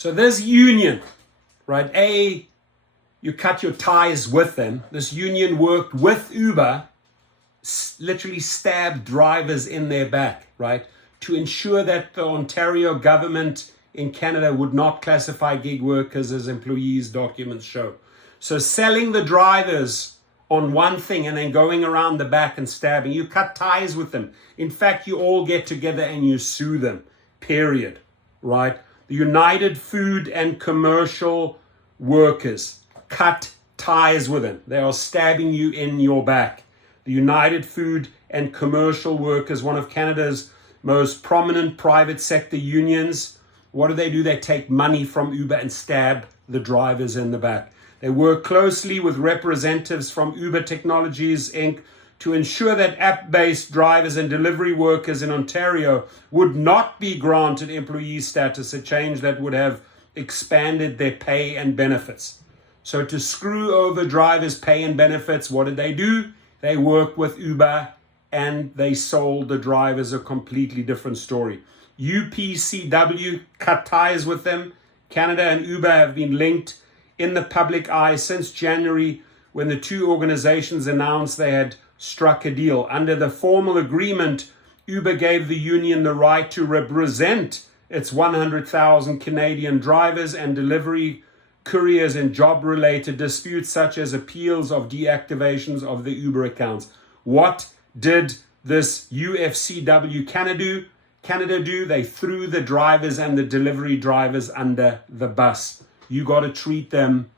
So this union, right? You cut your ties with them. This union worked with Uber, literally stabbed drivers in their back, right? To ensure that the Ontario government in Canada would not classify gig workers as employees, documents show. So selling the drivers on one thing and then going around the back and stabbing, you cut ties with them. In fact, you all get together and you sue them, period, right? The United Food and Commercial Workers, cut ties with them. They are stabbing you in your back. The United Food and Commercial Workers, one of Canada's most prominent private sector unions. What do? They take money from Uber and stab the drivers in the back. They work closely with representatives from Uber Technologies, Inc. to ensure that app-based drivers and delivery workers in Ontario would not be granted employee status, a change that would have expanded their pay and benefits. So to screw over drivers' pay and benefits, what did they do? They worked with Uber and they sold the drivers a completely different story. UFCW cut ties with them. Canada and Uber have been linked in the public eye since January, when the two organizations announced they had struck a deal. Under the formal agreement, Uber gave the union the right to represent its 100,000 Canadian drivers and delivery couriers in job-related disputes such as appeals of deactivations of the Uber accounts. What did this UFCW Canada do? They threw the drivers and the delivery drivers under the bus. You got to treat them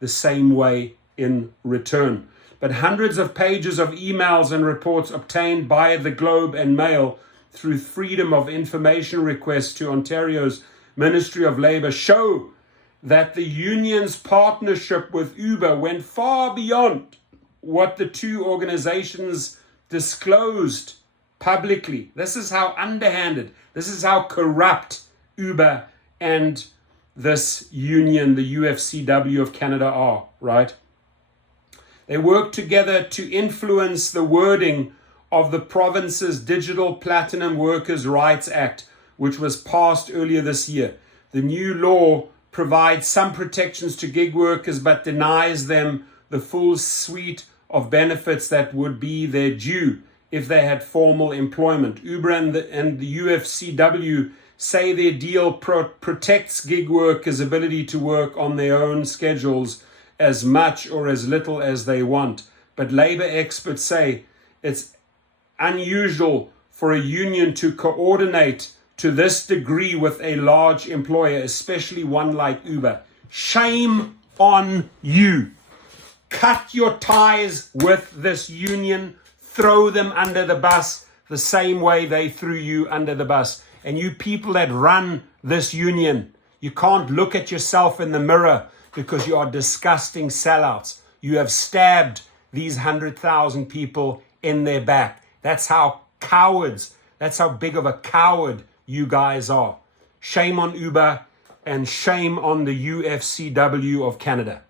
the same way in return. But hundreds of pages of emails and reports obtained by the Globe and Mail through Freedom of Information requests to Ontario's Ministry of Labour show that the union's partnership with Uber went far beyond what the two organizations disclosed publicly. This is how underhanded, this is how corrupt Uber and this union, the UFCW of Canada, are, right? They work together to influence the wording of the province's Digital Platinum Workers' Rights Act, which was passed earlier this year. The new law provides some protections to gig workers, but denies them the full suite of benefits that would be their due if they had formal employment. Uber and the UFCW say their deal protects gig workers' ability to work on their own schedules as much or as little as they want. But labor experts say it's unusual for a union to coordinate to this degree with a large employer, especially one like Uber. Shame on you. Cut your ties with this union. Throw them under the bus the same way they threw you under the bus. And you people that run this union, you can't look at yourself in the mirror because you are disgusting sellouts. You have stabbed these 100,000 people in their back. That's how cowards, that's how big of a coward you guys are. Shame on Uber and shame on the UFCW of Canada.